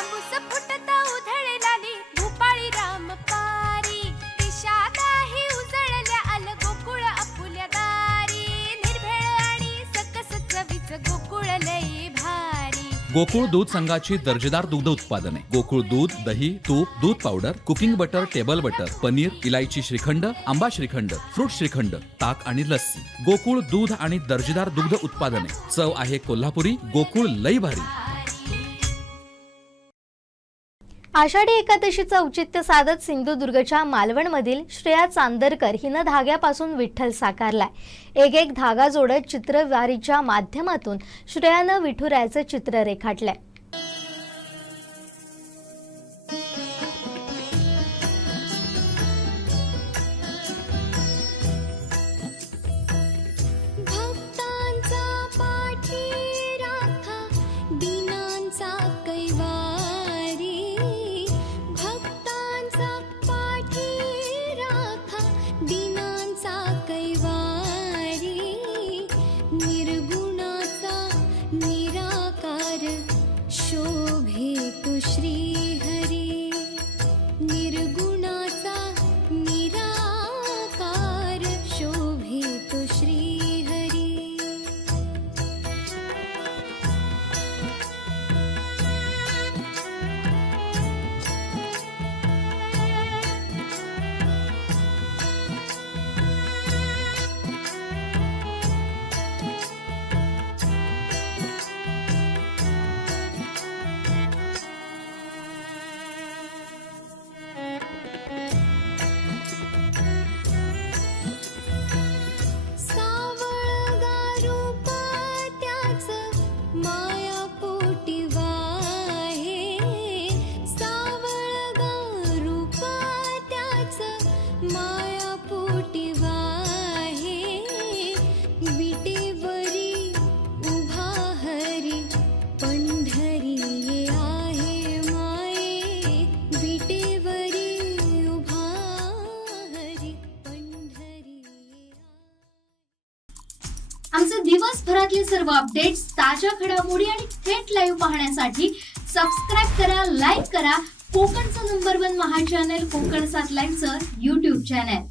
तांबूस फुटता उधळलाली भूपाळी रामपारी दिशादाही उजळल्या आल गोकुळ आपुल्या दारी निर्भेळ आणि सकस चवीच गोकुळ लई भारी। गोकुळ दूध संघाची दर्जेदार दुग्ध उत्पादने गोकुळ दूध, दही, तूप, दूध powder, cooking butter, table butter, paneer, इलायची श्रीखंड, आंबा श्रीखंड, फ्रूट श्रीखंड, ताक आणि लस्सी। गोकुळ दूध आणि दर्जेदार दुग्ध उत्पादने, चव आहे कोल्हापुरी, गोकुळ लई भारी। आषाढी एकादशीचं औचित्य साधत सिंधुदुर्गच्या मालवणमधील श्रेया चांदरकर हिनं धाग्यापासून विठ्ठल साकारलाय। एक धागा जोडत चित्रवारीच्या माध्यमातून श्रेयानं विठुरायाचं चित्र रेखाटलंय। आमचे दिवसभरातले सर्व अपडेट्स, ताज्या घडामोडी आणि थेट लाईव्ह पाहण्यासाठी सबस्क्राईब करा, लाईक करा कोकणचं नंबर 1 महा चॅनल कोकण 7 लाईव्हचं YouTube चॅनल।